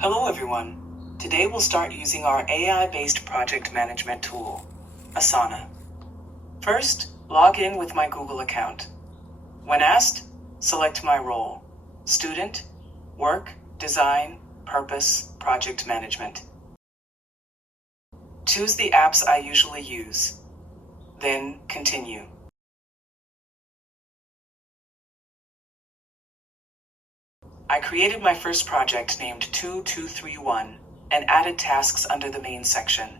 Hello everyone. Today we'll start using our AI-based project management tool, Asana. First, log in with my Google account. When asked, select my role: Student, Work, Design, Purpose, Project Management. Choose the apps I usually use. Then continue. I created my first project named 2231 and added tasks under the main section.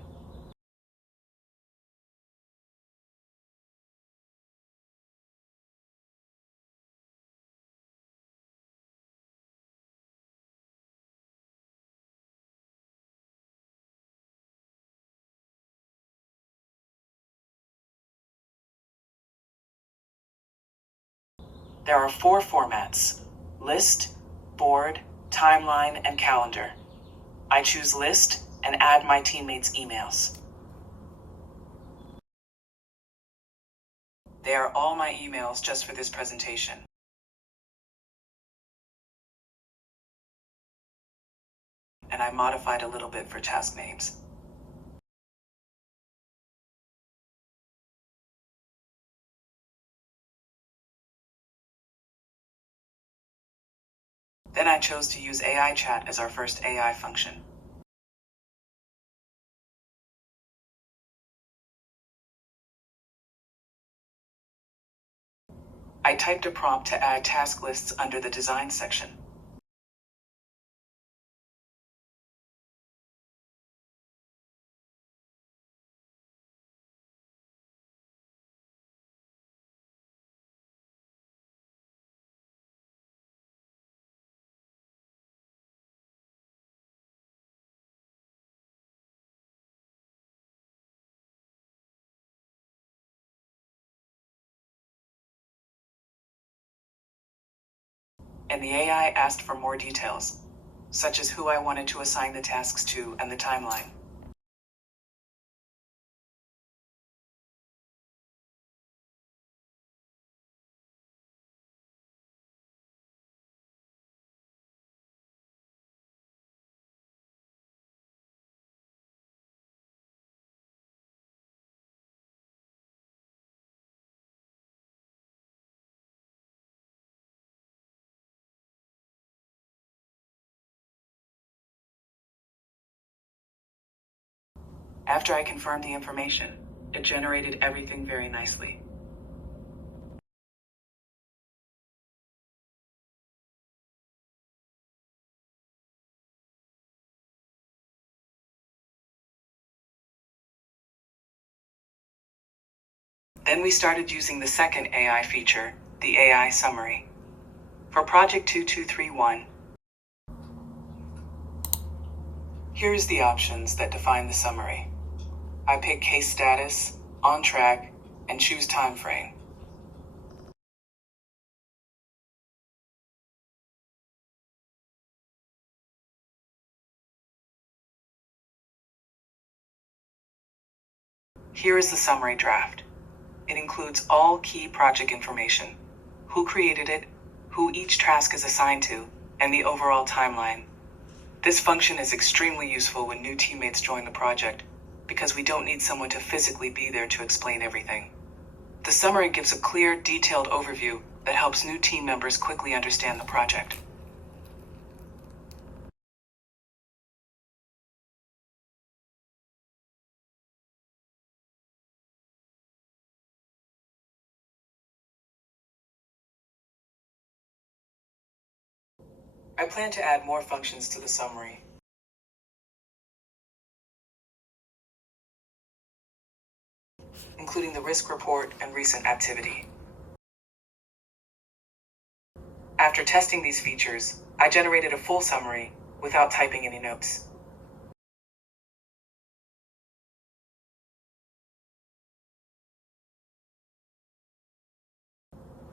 There are 4 formats: list, board, timeline, and calendar. I choose list and add my teammates' emails. They are all my emails just for this presentation. And I modified a little bit for task names. Then I chose to use AI chat as our first AI function. I typed a prompt to add task lists under the design section. And the AI asked for more details, such as who I wanted to assign the tasks to and the timeline. After I confirmed the information, it generated everything very nicely. Then we started using the second AI feature, the AI summary. For Project 2231, here's the options that define the summary. I pick case status, on track, and choose time frame. Here is the summary draft. It includes all key project information: who created it, who each task is assigned to, and the overall timeline. This function is extremely useful when new teammates join the project, because we don't need someone to physically be there to explain everything. The summary gives a clear, detailed overview that helps new team members quickly understand the project. I plan to add more functions to the summary, including the risk report and recent activity. After testing these features, I generated a full summary without typing any notes.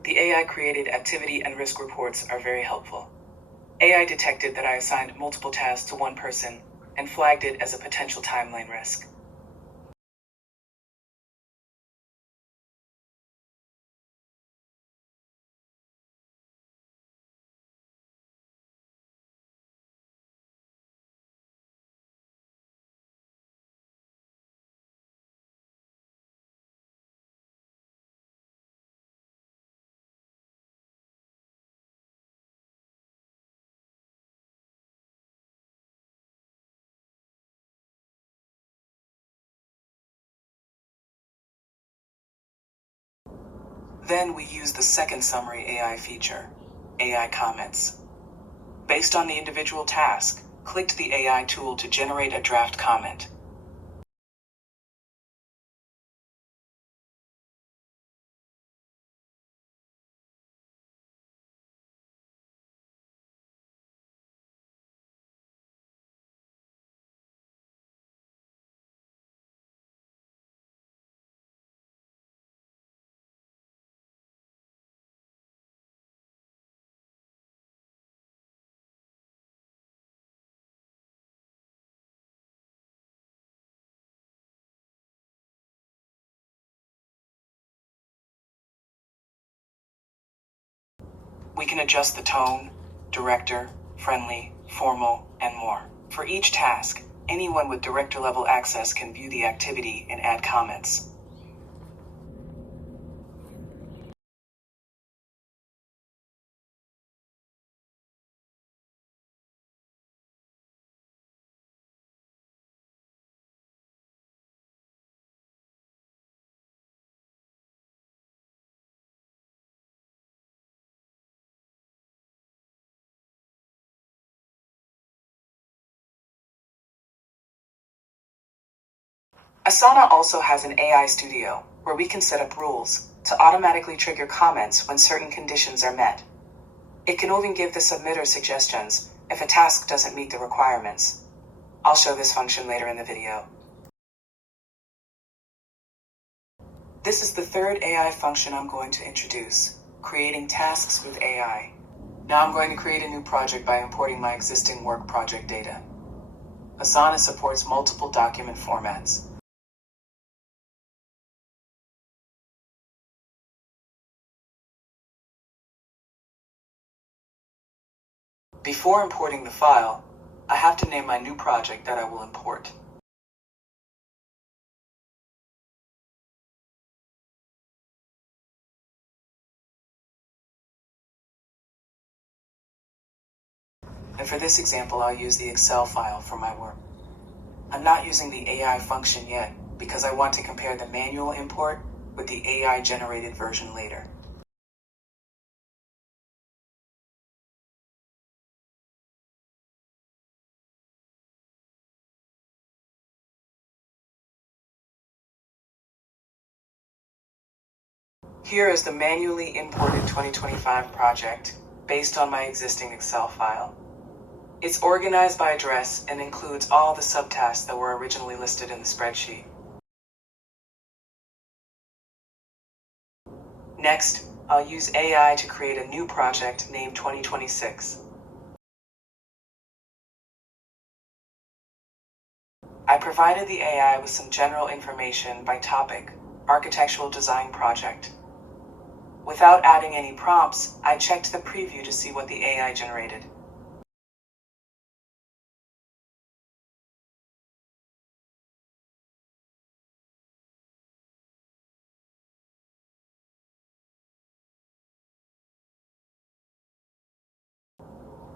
The AI-created activity and risk reports are very helpful. AI detected that I assigned multiple tasks to one person and flagged it as a potential timeline risk. Then we use the second summary AI feature, AI comments. Based on the individual task, click the AI tool to generate a draft comment. We can adjust the tone, director, friendly, formal, and more. For each task, anyone with director-level access can view the activity and add comments. Asana also has an AI studio where we can set up rules to automatically trigger comments when certain conditions are met. It can even give the submitter suggestions if a task doesn't meet the requirements. I'll show this function later in the video. This is the third AI function I'm going to introduce, creating tasks with AI. Now I'm going to create a new project by importing my existing work project data. Asana supports multiple document formats. Before importing the file, I have to name my new project that I will import. And for this example, I'll use the Excel file for my work. I'm not using the AI function yet because I want to compare the manual import with the AI-generated version later. Here is the manually imported 2025 project based on my existing Excel file. It's organized by address and includes all the subtasks that were originally listed in the spreadsheet. Next, I'll use AI to create a new project named 2026. I provided the AI with some general information by topic, architectural design project. Without adding any prompts, I checked the preview to see what the AI generated.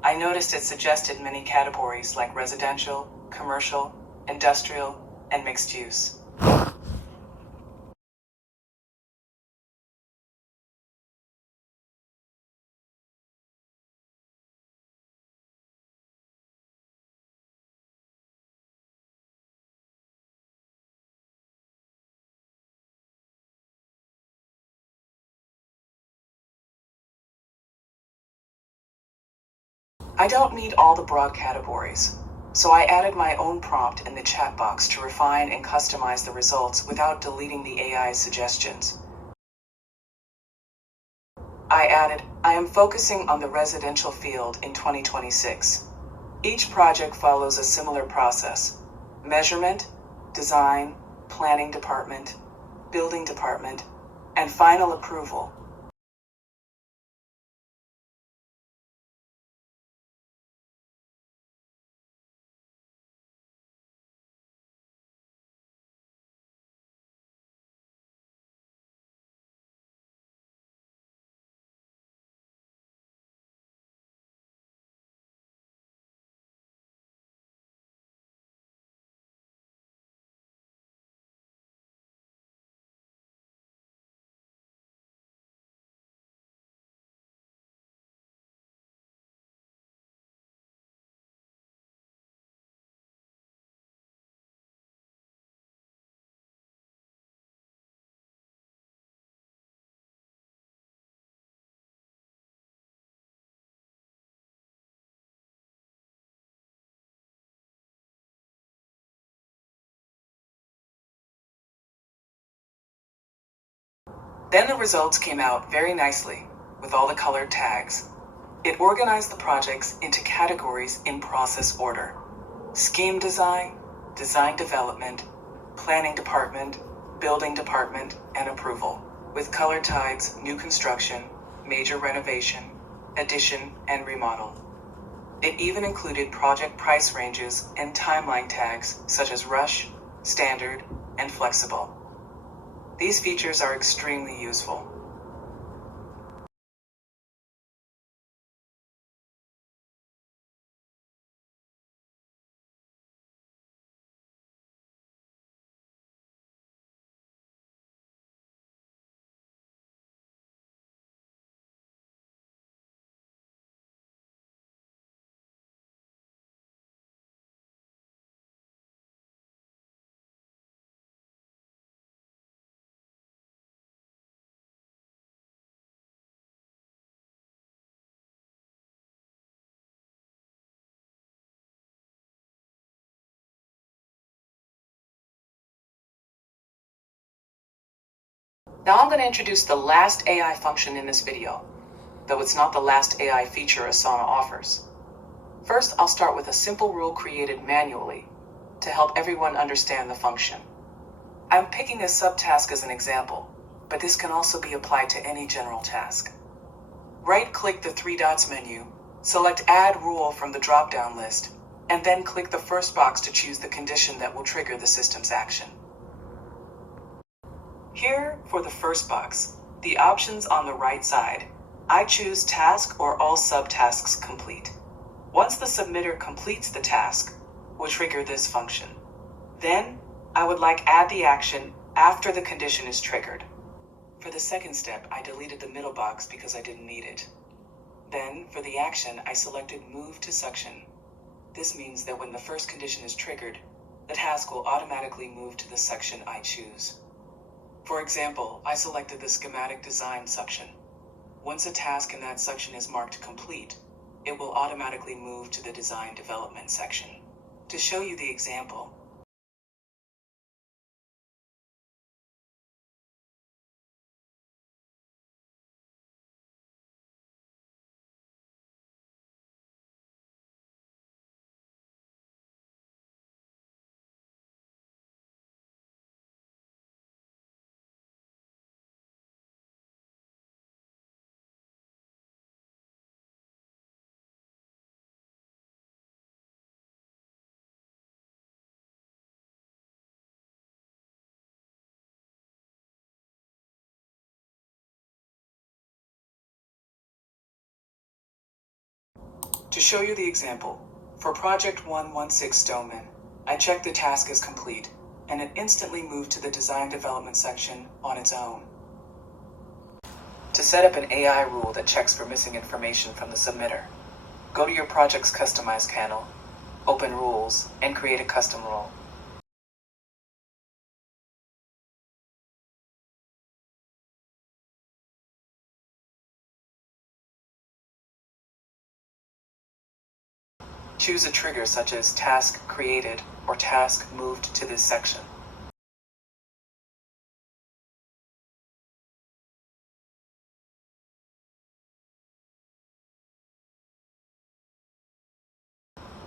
I noticed it suggested many categories like residential, commercial, industrial, and mixed use. I don't need all the broad categories, so I added my own prompt in the chat box to refine and customize the results without deleting the AI's suggestions. I added, I am focusing on the residential field in 2026. Each project follows a similar process: measurement, design, planning department, building department, and final approval. Then the results came out very nicely with all the colored tags. It organized the projects into categories in process order: scheme design, design development, planning department, building department, and approval, with color tags: new construction, major renovation, addition, and remodel. It even included project price ranges and timeline tags such as rush, standard, and flexible. These features are extremely useful. Now I'm going to introduce the last AI function in this video, though it's not the last AI feature Asana offers. First, I'll start with a simple rule created manually to help everyone understand the function. I'm picking a subtask as an example, but this can also be applied to any general task. Right-click the three dots menu, select Add Rule from the drop-down list, and then click the first box to choose the condition that will trigger the system's action. Here, for the first box, the options on the right side, I choose Task or All Subtasks Complete. Once the submitter completes the task, will trigger this function. Then, I would like add the action after the condition is triggered. For the second step, I deleted the middle box because I didn't need it. Then, for the action, I selected Move to Section. This means that when the first condition is triggered, the task will automatically move to the section I choose. For example, I selected the Schematic Design section. Once a task in that section is marked complete, it will automatically move to the Design Development section. To show you the example, for Project 116 Stoneman, I checked the task as complete, and it instantly moved to the Design Development section on its own. To set up an AI rule that checks for missing information from the submitter, go to your project's Customize panel, open Rules, and create a custom rule. Choose a trigger such as Task Created or Task Moved to this section.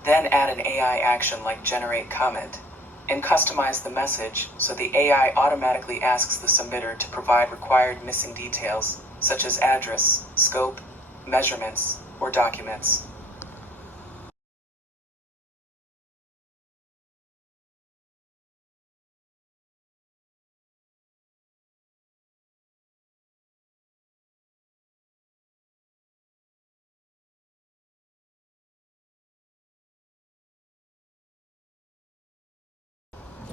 Then add an AI action like Generate Comment, and customize the message so the AI automatically asks the submitter to provide required missing details such as address, scope, measurements, or documents.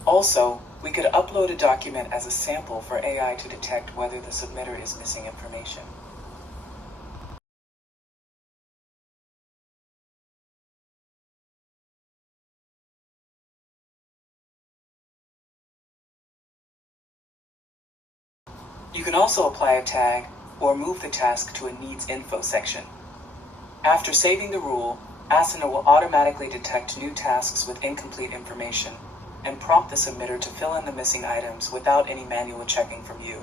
Also, we could upload a document as a sample for AI to detect whether the submitter is missing information. You can also apply a tag or move the task to a Needs Info section. After saving the rule, Asana will automatically detect new tasks with incomplete information and prompt the submitter to fill in the missing items without any manual checking from you.